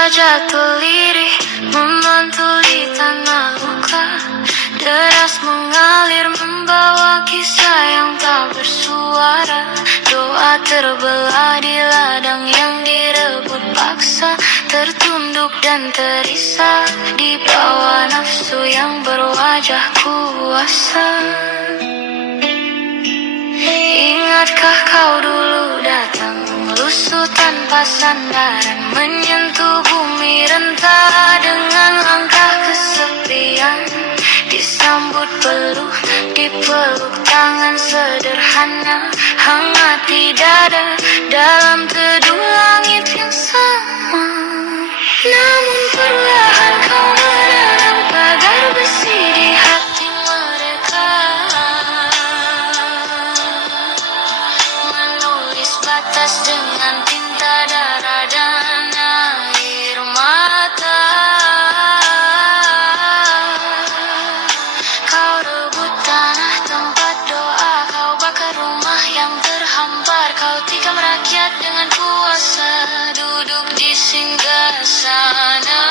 Jiwa jatuh lirih, memantul di tanah luka. Deras mengalir membawa kisah yang tak bersuara. Doa terbelah di ladang yang direbut paksa. Tertunduk dan terisak di bawah nafsu yang berwajah kuasa. Ingatkah kau dulu datang melusuh tanpa sandaran, menyentuh bumi rentah dengan langkah kesepian. Disambut peluh, dipeluk tangan sederhana, hangat di dada dalam teduh langit yang sama. Namun perlahan kau menanam pagar besi di hati mereka, menulis batas dengan tinta darah dan air mata. Kau rebut tanah tempat doa, kau bakar rumah yang terhampar. Kau tikam rakyat dengan kuasa, duduk di singgasana.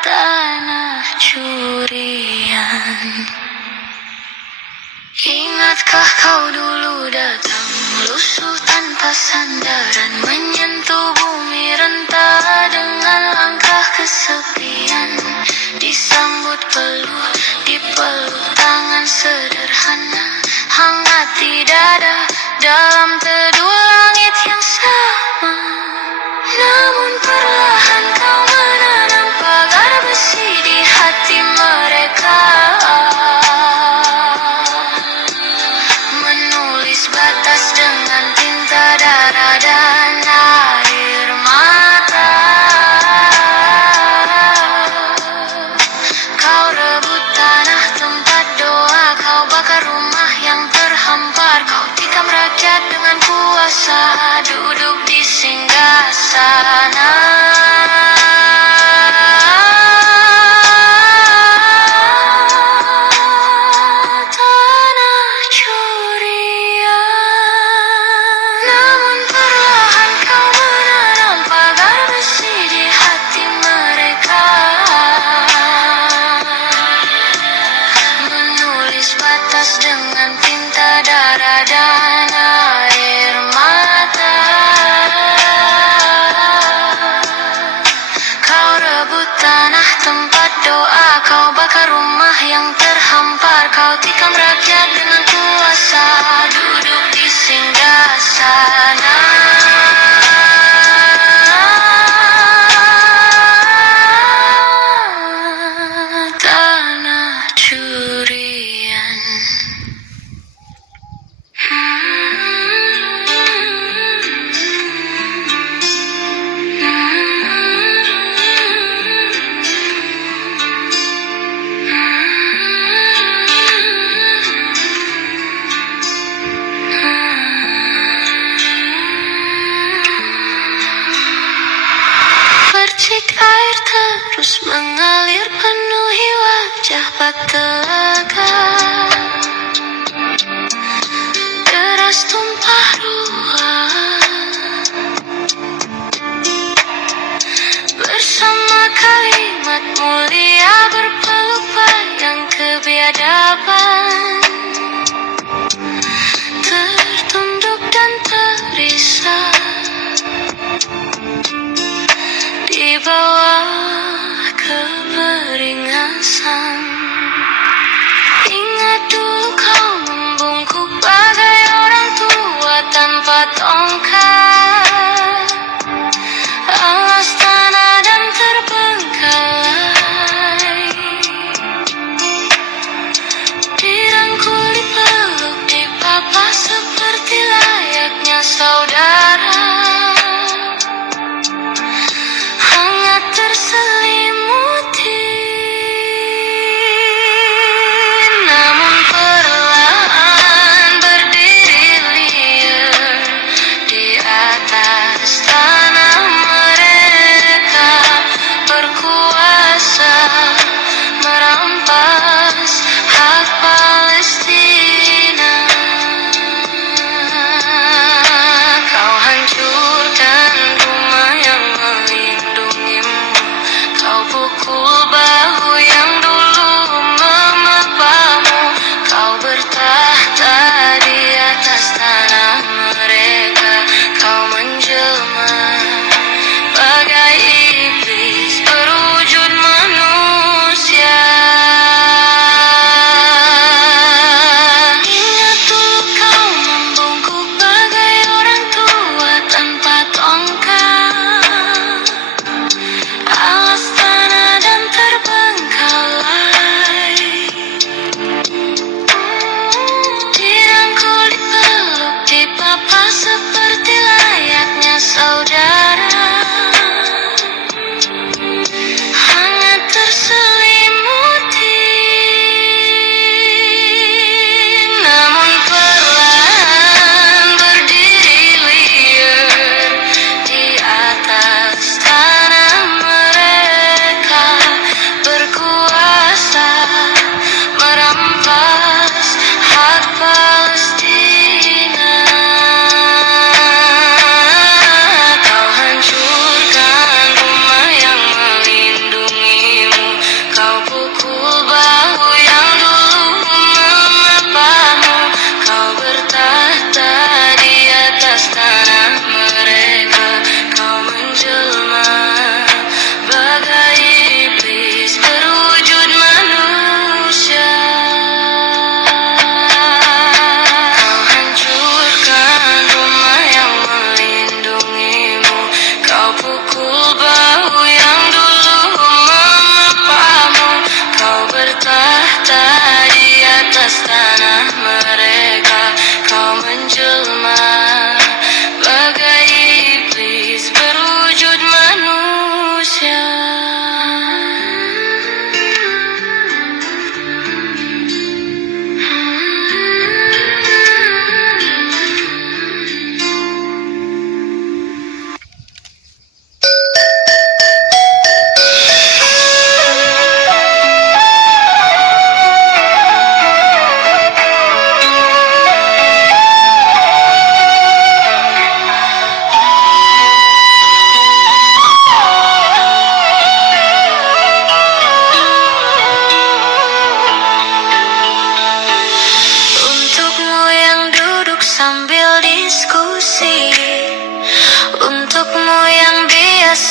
Tanah curian. Ingatkah kau dulu datang melusuh tanpa sandaran, menyentuh bumi rentah dengan langkah kesepian. Disambut peluh, dipeluk tangan sederhana, hangat di dada dalam teduh langit yang sama. Namun perlahan kau menanam pagar besi di hati mereka, menulis batas dengan tinta darah dan air mata. Kau rebut tanah tempat doa, kau bakar rumah yang terhampar. Kau tikam rakyat dengan kuasa, duduk di singgasana. Tanah curian. Namun perlahan kau menanam pagar besi di hati mereka, menulis batas dengan tinta darah dan air mata. Kau rebut tanah tempat doa, kau bakar rumah yang terhampar. Kau tikam rakyat dengan kuasa, duduk di singgasana. Tanah curian. Percik air terus mengalir penuhi wajah bak telaga. Deras tumpah ruah bersama kalimat mulia berpeluk bayang kebiadaban. Tertunduk dan terisak di bawah keberingasan. Ingat dulu kau membungkuk bagai orang tua tanpa tongkat, alas tanah dan terbengkalai. Dirangkul, dipeluk, dipapa seperti layaknya saudara. Hangat terselimuti. Namun perlahan berdiri liar di atas tanah mereka, berkuasa merampas hak Palestina.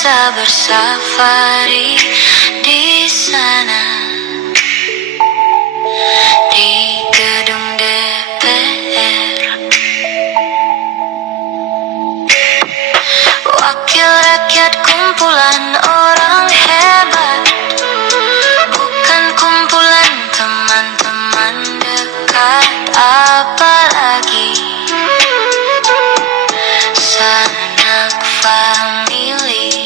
bisa bersafari di sana, di gedung DPR. Wakil rakyat kumpulan orang hebat, bukan kumpulan teman-teman dekat, apalagi sanak famili.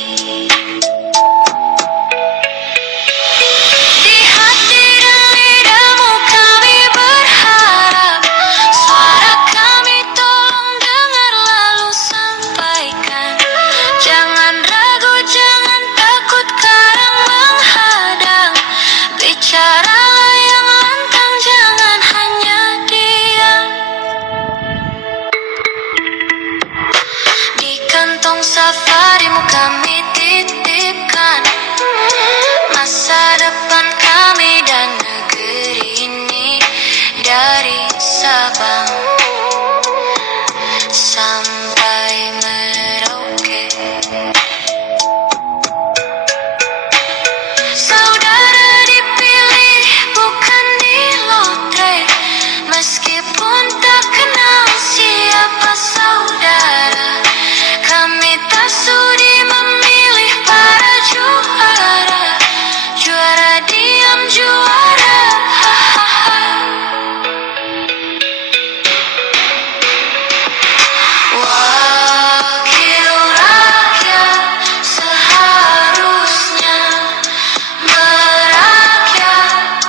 Di hati dan lidahmu kami berharap, suara kami tolong dengar lalu sampaikan. Jangan ragu, jangan takut karang menghadang. Bicaralah yang lantang, jangan hanya diam. Di kantong safarimu kami titipkan masa depan kami dan negeri ini, dari Sabang sampai Merauke. Saudara dipilih bukan di lotre, meskipun tak kenal siapa saudara. Kami tak sudi memilih para juara, juara diam juara. Wakil rakyat seharusnya merakyat,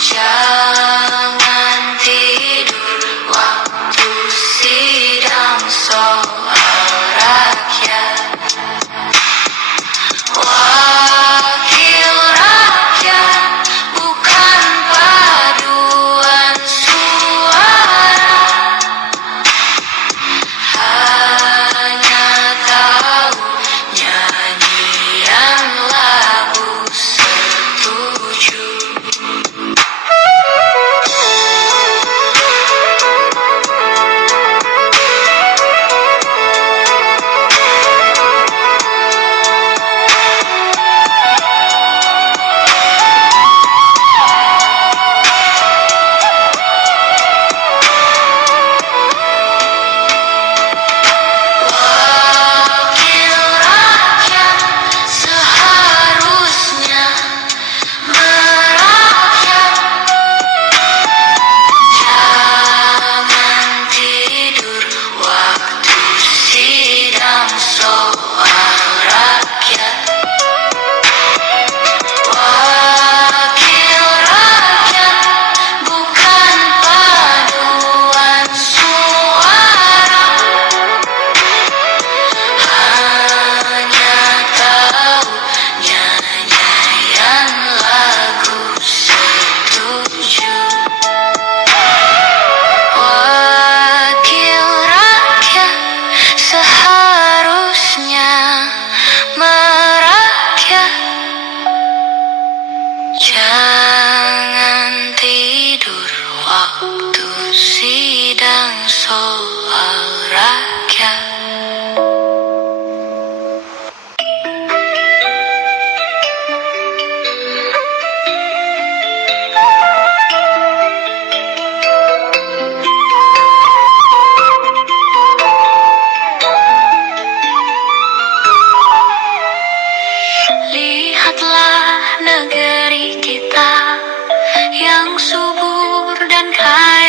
jangan tidur waktu sidang soal rakyat. Wakil rakyat bukan paduan suara, hanya tahu nyanyian lagu setuju. Wakil rakyat seharusnya merakyat, jangan tidur waktu sidang soal rakyat. Wakil rakyat bukan paduan suara, hanya tahu nyanyian lagu setuju. Wakil rakyat seharusnya merakyat, jangan tidur waktu sidang soal rakyat. Lihatlah negeri kita yang subur dan kaya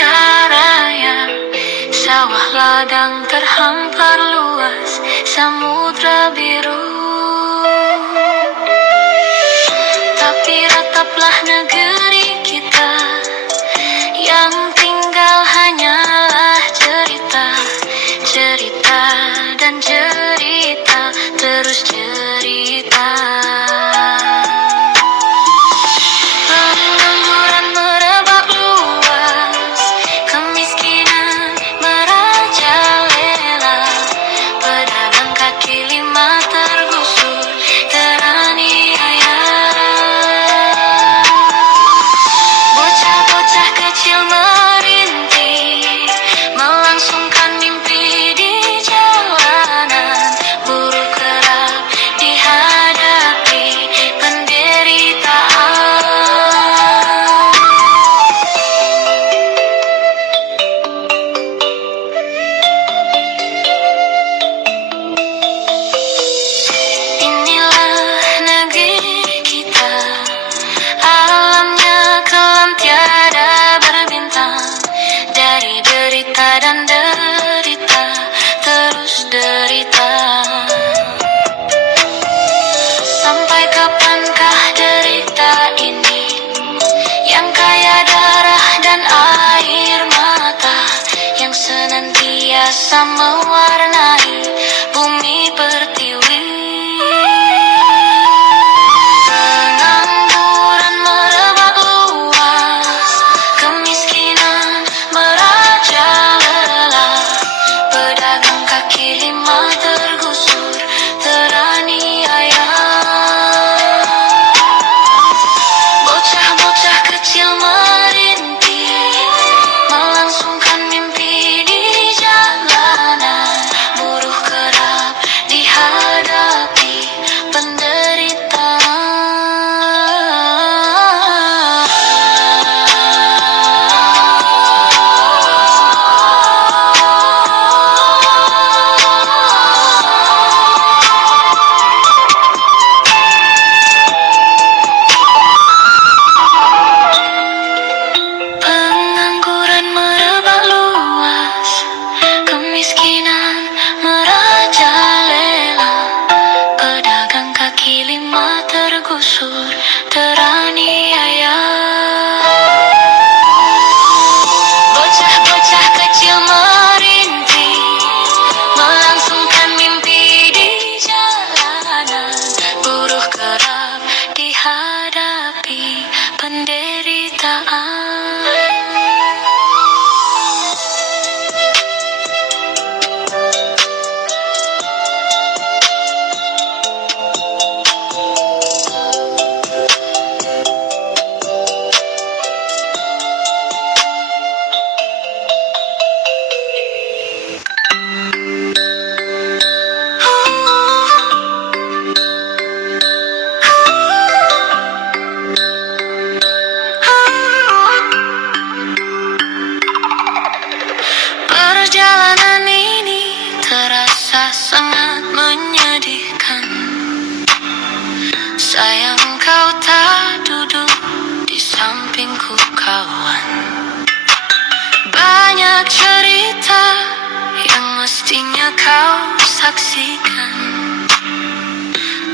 pernah kau saksikan.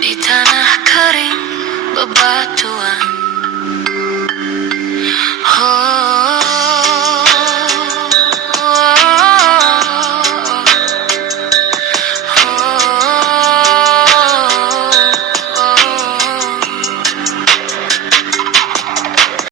Di tanah kering bebatu